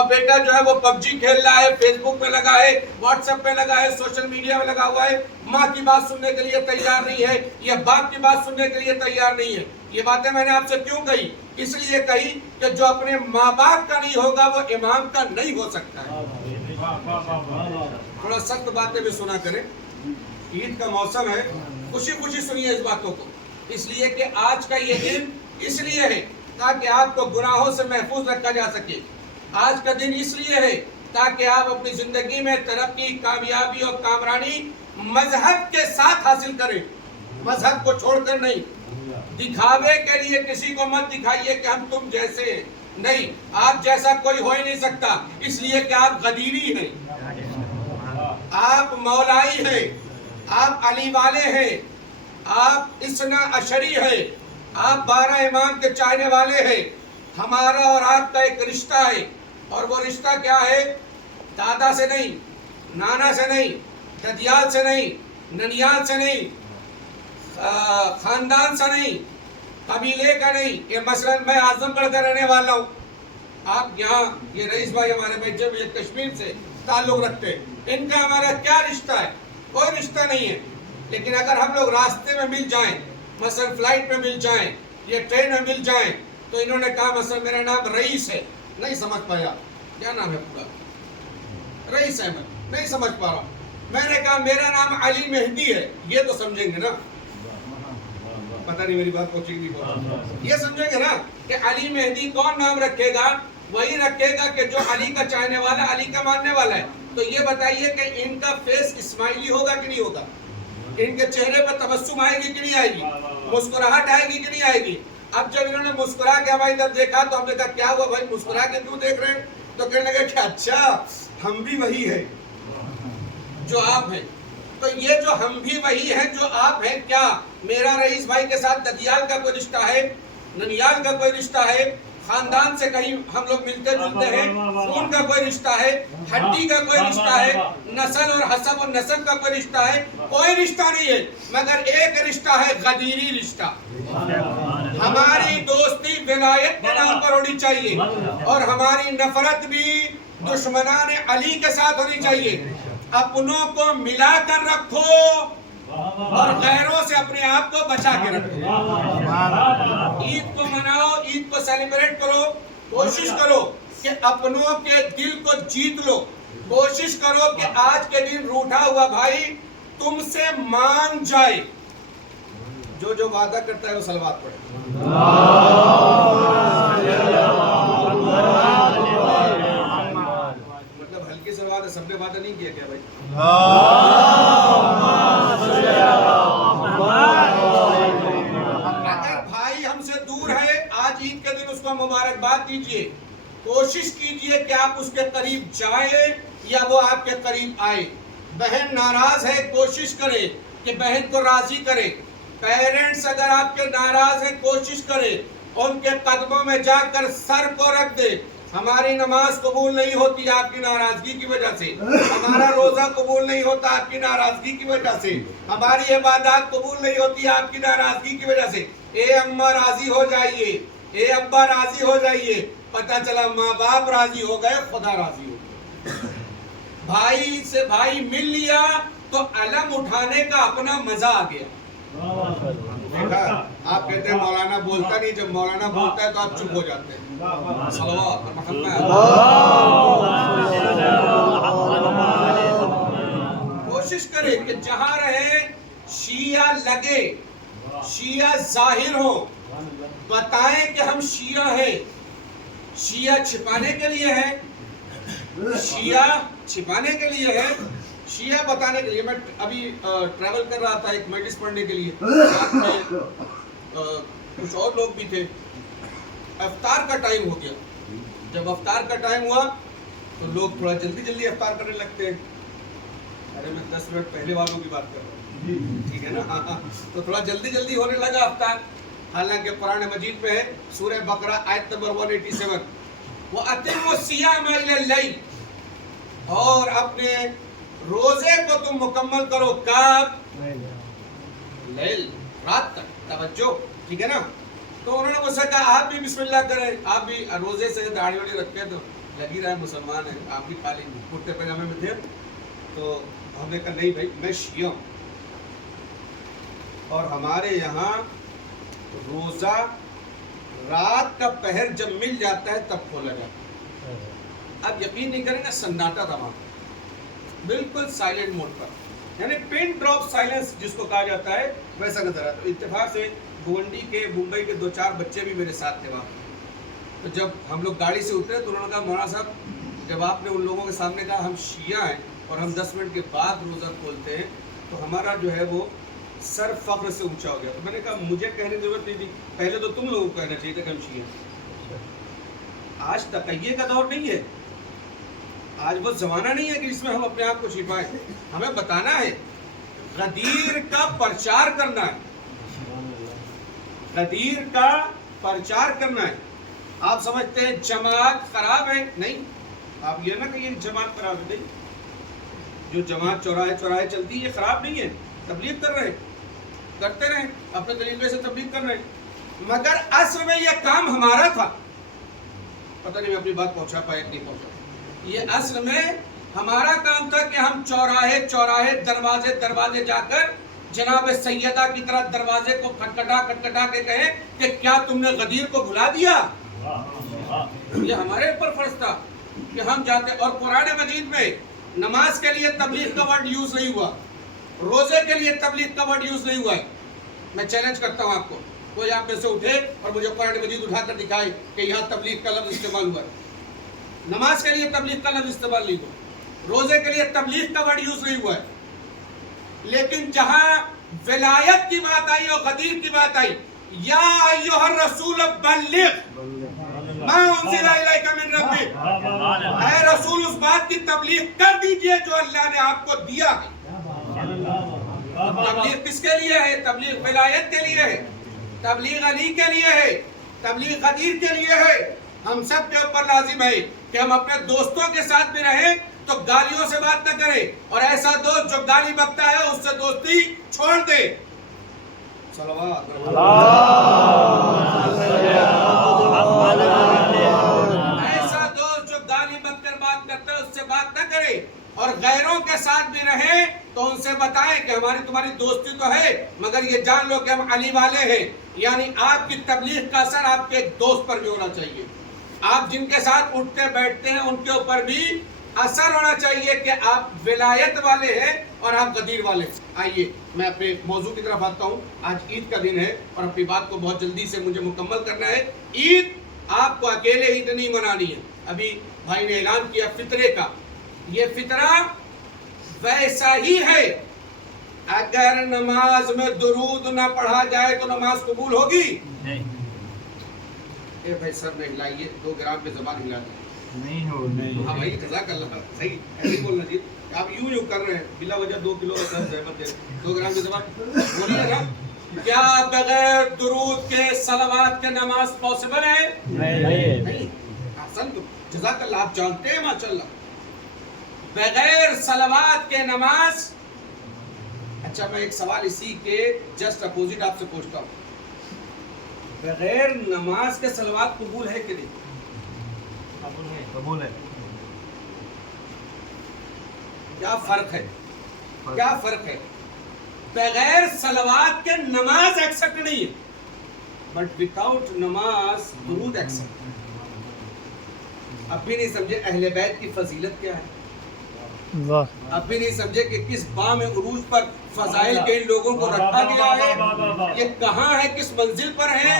اور بیٹا جو ہے وہ پب جی کھیل رہا ہے، فیس بک پہ لگا ہے، واٹس ایپ پہ لگا ہے، سوشل میڈیا میں لگا ہوا ہے، ماں کی بات سننے کے لیے تیار نہیں ہے یا باپ کی بات سننے کے لیے تیار نہیں ہے. یہ باتیں میں نے آپ سے کیوں کہی؟ اس لیے کہی کہ جو اپنے ماں باپ کا نہیں ہوگا وہ امام کا نہیں ہو سکتا ہے. تھوڑا سخت باتیں بھی سنا کریں، عید کا موسم ہے، خوشی خوشی سنیے اس باتوں کو. اس لیے کہ آج کا یہ دن اس لیے ہے تاکہ آپ کو گناہوں سے محفوظ رکھا جا سکے. آج کا دن اس لیے ہے تاکہ آپ اپنی زندگی میں ترقی، کامیابی اور کامرانی مذہب کے ساتھ حاصل کریں، مذہب کو چھوڑ کر نہیں. دکھاوے کے لیے کسی کو مت دکھائیے کہ ہم تم جیسے ہیں، نہیں، آپ جیسا کوئی ہو ہی نہیں سکتا، اس لیے کہ آپ غدیری ہیں، آپ مولائی ہیں، آپ علی والے ہیں، آپ اثنا عشری ہیں، آپ 12 امام کے چاہنے والے ہیں. ہمارا اور آپ کا ایک رشتہ ہے، اور وہ رشتہ کیا ہے؟ دادا سے نہیں، نانا سے نہیں، ددیال سے نہیں، ننیال سے نہیں، خاندان سے نہیں، قبیلے کا نہیں. یہ مثلا میں اعظم گڑھ کا رہنے والا ہوں، آپ یہاں یہ رئیس بھائی ہمارے بھائی جب یہ کشمیر سے تعلق رکھتے ہیں، ان کا ہمارا کیا رشتہ ہے؟ کوئی رشتہ نہیں ہے. لیکن اگر ہم لوگ راستے میں مل جائیں، مثلا فلائٹ میں مل جائیں یا ٹرین میں مل جائیں، تو انہوں نے کہا مثلا میرا نام رئیس ہے، نہیں سمجھ پایا کیا نام ہے پورا، رئیس احمد، نہیں سمجھ پا رہا. میں نے کہا میرا نام علی مہدی ہے، یہ تو سمجھیں گے نا. پتہ نہیں میری بات پہنچی نہیں، یہ سمجھیں گے نا کہ علی مہدی کون نام رکھے گا؟ وہی رکھے گا کہ جو علی کا چاہنے والا، علی کا ماننے والا ہے. تو یہ بتائیے کہ ان کا فیس اسماعیلی ہوگا کہ نہیں ہوگا؟ ان کے چہرے پر تبسم آئے گی کہ نہیں آئے گی؟ مسکراہٹ آئے گی کہ نہیں آئے گی؟ اب جب انہوں نے مسکرا کے ہماری طرف دیکھا تو ہم نے کہا کیا ہوا بھائی، مسکرا کے کیوں دیکھ رہے ہیں؟ تو کہنے لگے کہ اچھا ہم بھی وہی ہیں جو آپ ہیں. تو یہ جو ہم بھی وہی ہیں جو آپ ہیں، کیا میرا رئیس بھائی کے ساتھ ددیال کا کوئی رشتہ ہے، ننیال کا کوئی رشتہ ہے، خاندان سے کہیں ہم لوگ ملتے جلتے ہیں، خون کا کوئی رشتہ ہے، ہڈی کا کوئی رشتہ ہے، نسل اور حسب اور نسب کا کوئی رشتہ ہے؟ کوئی رشتہ نہیں ہے، مگر ایک رشتہ ہے، غدیری رشتہ. ہماری دوستی ولایت کے نام پر ہونی چاہیے، اور ہماری نفرت بھی دشمنان علی کے ساتھ ہونی چاہیے. اپنوں کو ملا کر رکھو اور غیروں سے اپنے آپ کو بچا کے رکھو. عید کو مناؤ، عید کو سیلیبریٹ کرو، کوشش کرو کہ اپنوں کے دل کو جیت لو. کوشش کرو کہ آج کے دن روٹھا ہوا بھائی تم سے مان جائے. جو جو وعدہ کرتا ہے وہ صلوات پڑھے. مطلب ہلکی سے وعدہ، سب نے وعدہ نہیں کیا کیا بھائی؟ اگر بھائی ہم سے دور ہے، آج عید کے دن اس کو مبارکباد دیجئے. کوشش کیجئے کہ آپ اس کے قریب جائیں یا وہ آپ کے قریب آئے. بہن ناراض ہے، کوشش کرے کہ بہن کو راضی کرے. پیرنٹس اگر آپ کے ناراض ہیں، کوشش کرے ان کے قدموں میں جا کر سر کو رکھ دے. ہماری نماز قبول نہیں ہوتی آپ کی ناراضگی کی وجہ سے، ہمارا روزہ قبول نہیں ہوتا آپ کی ناراضگی کی وجہ سے، ہماری عبادات قبول نہیں ہوتی آپ کی ناراضگی کی وجہ سے. اے اماں راضی ہو جائیے، اے ابا راضی ہو جائیے. پتہ چلا ماں باپ راضی ہو گئے، خدا راضی ہو گئے. بھائی سے بھائی مل لیا تو علم اٹھانے کا اپنا مزہ آ گیا. دیکھا آپ کہتے ہیں مولانا بولتا نہیں، جب مولانا بولتا ہے تو آپ چپ ہو جاتے ہیں. صلوات محمد. کوشش کرے کہ جہاں رہے شیعہ لگے، شیعہ ظاہر ہو، بتائیں کہ ہم شیعہ ہیں. شیعہ چھپانے کے لیے ہے، شیعہ چھپانے کے لیے ہے، شیعہ بتانے کے لیے. میں ابھی ٹریول کر رہا تھا ایک میڈس پڑھنے کے لیے، ساتھ میں کچھ اور لوگ بھی تھے. افطار کا ٹائم ہو گیا. جب افطار کا ٹائم ہوا تو لوگ تھوڑا جلدی جلدی افطار کرنے لگتے ہیں. ارے میں 10 منٹ پہلے والوں کی بات کر رہا ہوں، ٹھیک ہے نا. تو تھوڑا جلدی جلدی ہونے لگا افطار. حالانکہ قرآن مجید میں ہے سورہ بقرہ آیت نمبر 187، وَأَتِمُّوا الصِّيَامَ إِلَى اللَّيْلِ، اور اپنے روزے کو تم مکمل کرو کب؟ لیل، رات تک. توجہ، ٹھیک ہے نا. تو انہوں نے مجھ سے کہا آپ بھی بسم اللہ کریں، آپ بھی روزے سے داڑھی واڑی رکھتے تو لگی رہا ہے مسلمان ہے, آپ بھی کھا لیں گے. کرتے پاجامے میں تھے تو ہم نے کہا نہیں بھائی میں شیعہ ہوں, اور ہمارے یہاں روزہ رات کا پہر جب مل جاتا ہے تب کھولا جاتا ہے. اب یقین نہیں کریں گے, سناٹا تھا وہاں, بالکل سائلنٹ موڈ پر, یعنی پن ڈراپ سائلنس جس کو کہا جاتا ہے ویسا نظر آتا. اتفاق سے گونڈی کے ممبئی کے 2-4 بچے بھی میرے ساتھ تھے وہاں. تو جب ہم لوگ گاڑی سے اترے تو انہوں نے کہا مولانا صاحب جب آپ نے ان لوگوں کے سامنے کہا ہم شیعہ ہیں اور ہم 10 منٹ کے بعد روزہ کھولتے ہیں تو ہمارا جو ہے وہ سر فخر سے اونچا ہو گیا. تو میں نے کہا مجھے کہنے کی ضرورت نہیں تھی, پہلے تو تم لوگوں کو کہنا چاہیے تھا کہ ہم شیعہ ہیں. آج تقیہ کا دور نہیں ہے, آج وہ زمانہ نہیں ہے کہ جس میں ہم اپنے آپ کو چھپائیں. ہمیں بتانا ہے, غدیر کا پرچار کرنا ہے, غدیر کا پرچار کرنا ہے. آپ سمجھتے ہیں جماعت خراب ہے, نہیں. آپ یہ نہ کہیے جماعت خراب ہے, نہیں. جو جماعت چوراہے چوراہے چلتی ہے یہ خراب نہیں ہے, تبلیغ کر رہے ہیں, کرتے رہیں اپنے طریقے سے تبلیغ کر رہے ہیں. مگر اصل میں یہ کام ہمارا تھا. پتہ نہیں میں اپنی بات پہنچا پایا کہ نہیں پہنچا. یہ اصل میں ہمارا کام تھا کہ ہم چوراہے چوراہے دروازے دروازے جا کر جناب سیدہ کی طرح دروازے کو کھٹکھٹا کے کہیں کہ کیا تم نے غدیر کو بھلا دیا. یہ ہمارے اوپر فرض تھا کہ ہم جاتے. اور قرآن مجید میں نماز کے لیے تبلیغ کا ورڈ یوز نہیں ہوا, روزے کے لیے تبلیغ کا ورڈ یوز نہیں ہوا ہے. میں چیلنج کرتا ہوں آپ کو, کوئی آپ میں سے اٹھے اور مجھے قرآن مجید اٹھا کر دکھائے کہ یہاں تبلیغ کا لفظ استعمال ہوا ہے. نماز کے لیے تبلیغ کا لفظ استعمال نہیں ہوا, روزے کے لیے تبلیغ کا ورڈ یوز نہیں ہوا ہے. لیکن جہاں ولایت کی بات آئی اور غدیر کی بات آئی, یا ایھا الرسول بلغ ما انزل الیک من ربک, اے رسول اس بات کی تبلیغ کر دیجئے جو اللہ نے آپ کو دیا ہے. تبلیغ کس کے لیے ہے؟ تبلیغ ولایت کے لیے ہے, تبلیغ علی کے لیے ہے, تبلیغ غدیر کے لیے ہے. ہم سب کے اوپر لازم ہے کہ ہم اپنے دوستوں کے ساتھ بھی رہیں تو گالیوں سے بات نہ کریں, اور ایسا دوست جو گالی بکتا ہے اس سے دوستی چھوڑ دے. ایسا دوست جو گالی بک کر بات کرتا ہے اس سے بات نہ کرے, اور غیروں کے ساتھ بھی رہیں تو ان سے بتائیں کہ ہماری تمہاری دوستی تو ہے مگر یہ جان لو کہ ہم علی والے ہیں. یعنی آپ کی تبلیغ کا اثر آپ کے ایک دوست پر بھی ہونا چاہیے, آپ جن کے ساتھ اٹھتے بیٹھتے ہیں ان کے اوپر بھی اثر ہونا چاہیے کہ آپ ولایت والے ہیں اور آپ غدیر والے. آئیے میں اپنے موضوع کی طرف آتا ہوں. آج عید کا دن ہے اور اپنی بات کو بہت جلدی سے مجھے مکمل کرنا ہے. عید آپ کو اکیلے عید نہیں منانی ہے. ابھی بھائی نے اعلان کیا فطرے کا, یہ فطرہ ویسا ہی ہے. اگر نماز میں درود نہ پڑھا جائے تو نماز قبول ہوگی؟ اے بھائی سر نے ہلائیے, 2 گرام پہ زبان ہلا دیں. نہیں. ہاں بھائی جزاک اللہ, صحیح ایسے بولنا چاہیے. آپ یوں کر رہے ہیں بلا وجہ 2 کلو زحمت دے, 2 گرام کی زبان بولیے نا. کیا بغیر درود کے صلوات کے نماز پاسبل ہے؟ نہیں. احسن, جزاک اللہ, آپ جانتے ہیں ماشاءاللہ. بغیر صلوات کے نماز. اچھا میں ایک سوال اسی کے جسٹ اپوزٹ آپ سے پوچھتا ہوں, بغیر نماز کے صلوات قبول ہے کہ نہیں؟ قبول ہے. کیا فرق ہے؟ کیا فرق ہے؟ بغیر صلوات کے نماز ایکسپٹ نہیں ہے, بٹ وداؤٹ نماز درود ایکسپٹ. اب بھی نہیں سمجھے اہل بیت کی فضیلت کیا ہے, اب بھی نہیں سمجھے کہ کس بام عروج پر فضائل کے ان لوگوں کو رکھا گیا ہے, یہ کہاں ہے, کس منزل پر ہے.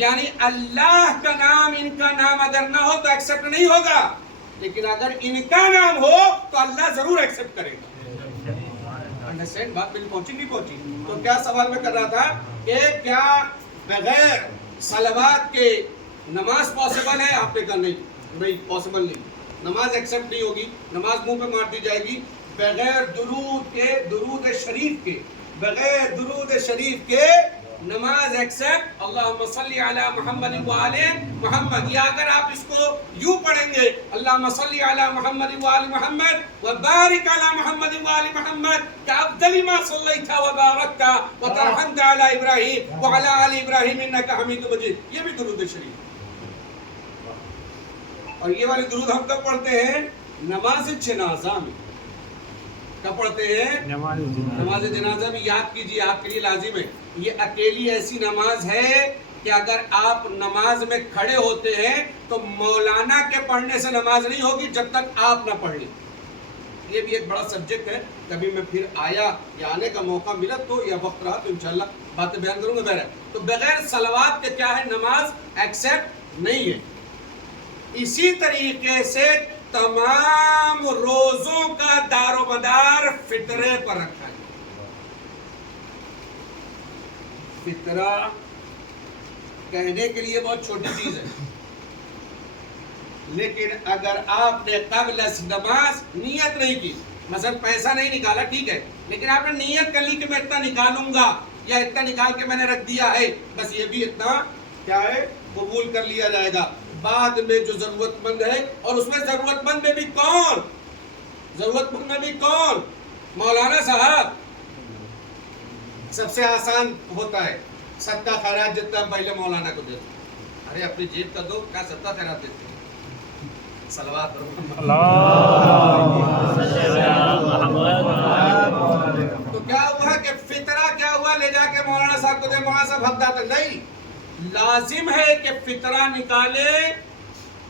یعنی اللہ کا نام ان کا نام اگر نہ ہو تو ایکسپٹ نہیں ہوگا, لیکن اگر ان کا نام ہو تو اللہ ضرور ایکسپٹ کرے گا. انڈرسٹینڈ بات میری پہنچی نہیں پہنچی؟ تو کیا سوال میں کر رہا تھا کہ کیا بغیر صلوات کے نماز پاسبل ہے؟ آپ نے کہا نہیں پاسبل نہیں, نماز ایکسپٹ نہیں ہوگی, نماز منہ پہ مار دی جائے گی. بغیر درود کے, درود شریف کے, بغیر درود شریف کے نماز ایکسپٹ. اللہم صلی علی محمد وآل محمد, یا اگر آپ اس کو یوں پڑھیں گے اللہم صلی علی محمد وآل محمد وبارک علی محمد وآل محمد کافضل ما صلیت وبارکت وترحمت علی ابراہیم وعلی آل ابراہیم انک حمید مجید, یہ بھی درود شریف. اور یہ والی درود ہم کب پڑھتے ہیں؟ نماز جنازہ میں. کب پڑھتے ہیں؟ نماز جنازہ میں. یاد کیجیے، آپ کے لیے لازم ہے، یہ اکیلی ایسی نماز ہے کہ اگر آپ نماز میں کھڑے ہوتے ہیں تو مولانا کے پڑھنے سے نماز نہیں ہوگی جب تک آپ نہ پڑھ لیں. یہ بھی ایک بڑا سبجیکٹ ہے، کبھی میں پھر آیا یا آنے کا موقع ملا تو یا وقت رہا تو انشاءاللہ باتیں بیان کروں گا. بہرحال تو بغیر صلوات کے کیا ہے؟ نماز ایکسیپٹ نہیں ہے. اسی طریقے سے تمام روزوں کا دار و مدار فطرے پر رکھا ہے. فطرہ کہنے کے لیے بہت چھوٹی چیز ہے، لیکن اگر آپ نے قبل نماز نیت نہیں کی، مثلا پیسہ نہیں نکالا، ٹھیک ہے، لیکن آپ نے نیت کر لی کہ میں اتنا نکالوں گا یا اتنا نکال کے میں نے رکھ دیا ہے، بس یہ بھی اتنا کیا ہے؟ قبول کر لیا جائے گا. بعد میں جو ضرورت مند ہے، اور اس میں ضرورت مند میں بھی کون؟ ضرورت مند میں بھی کون؟ مولانا صاحب. سب سے آسان ہوتا ہے صدقہ خیرات، جتنا پہلے مولانا کو دیتے. ارے اپنی جیب کا دو، کیا صدقہ خیرات دیتے؟ صلوات تو کیا ہوا کہ فطرہ کیا ہوا؟ لے جا کے مولانا صاحب کو دے، مولانا صاحب حق داتا. نہیں، لازم ہے کہ فطرہ نکالے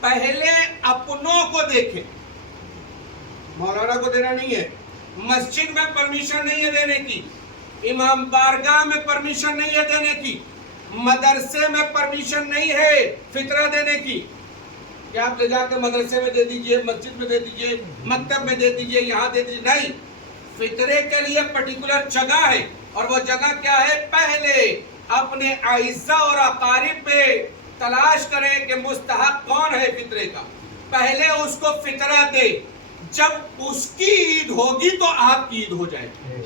پہلے اپنوں کو دیکھے. مولانا کو دینا نہیں ہے، مسجد میں پرمیشن نہیں ہے دینے کی، امام بارگاہ میں پرمیشن نہیں ہے دینے کی، مدرسے میں پرمیشن نہیں ہے فطرہ دینے کی کہ آپ لے جا کے مدرسے میں دے دیجئے، مسجد میں دے دیجئے، مکتب میں دے دیجئے، یہاں دے دیجئے. نہیں، فطرے کے لیے پرٹیکولر جگہ ہے، اور وہ جگہ کیا ہے؟ پہلے اپنے اعزہ اور اقارب میں تلاش کریں کہ مستحق کون ہے فطرے کا، پہلے اس کو فطرہ دے. جب اس کی عید ہوگی تو آپ کی عید ہو جائے گی.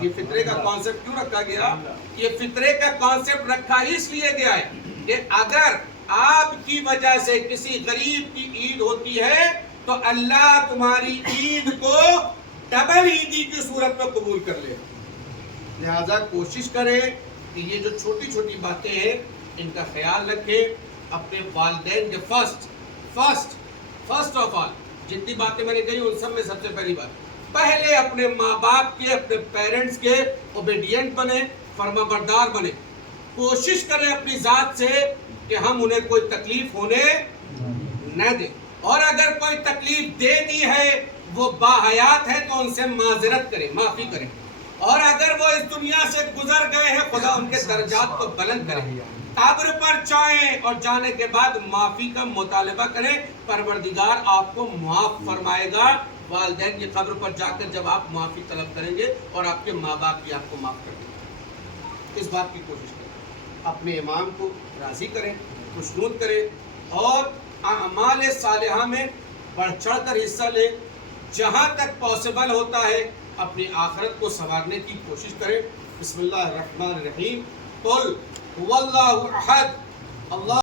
یہ فطرے کا کانسیپٹ کیوں رکھا گیا؟ یہ فطرے کا کانسیپٹ رکھا اس لیے گیا ہے کہ اگر آپ کی وجہ سے کسی غریب کی عید ہوتی ہے تو اللہ تمہاری عید کو ڈبل عیدی کی صورت میں قبول کر لے. لہذا کوشش کریں کہ یہ جو چھوٹی چھوٹی باتیں ہیں ان کا خیال رکھیں. اپنے والدین کے فرسٹ آف آل جتنی باتیں میں نے کہی ان سب میں سب سے پہلی بات، پہلے اپنے ماں باپ کے، اپنے پیرنٹس کے اوبیڈینٹ بنے، فرما بردار بنے. کوشش کریں اپنی ذات سے کہ ہم انہیں کوئی تکلیف ہونے نہ دیں، اور اگر کوئی تکلیف دے دی ہے، وہ باحیات ہے تو ان سے معذرت کریں، معافی کریں. اور اگر وہ اس دنیا سے گزر گئے ہیں، خدا ان کے درجات کو بلند کرے. قبر پر جائیں اور جانے کے بعد معافی کا مطالبہ کریں، پروردگار آپ کو معاف فرمائے گا. والدین کی قبر پر جا کر جب آپ معافی طلب کریں گے اور آپ کے ماں باپ بھی آپ کو معاف کر دیں گے. اس بات کی کوشش کریں، اپنے امام کو راضی کریں، خوشنود کریں، اور اعمال صالحہ میں بڑھ چڑھ کر حصہ لیں. جہاں تک پاسبل ہوتا ہے اپنی آخرت کو سنوارنے کی کوشش کریں. بسم اللہ الرحمن الرحیم. قل هو اللہ احد اللہ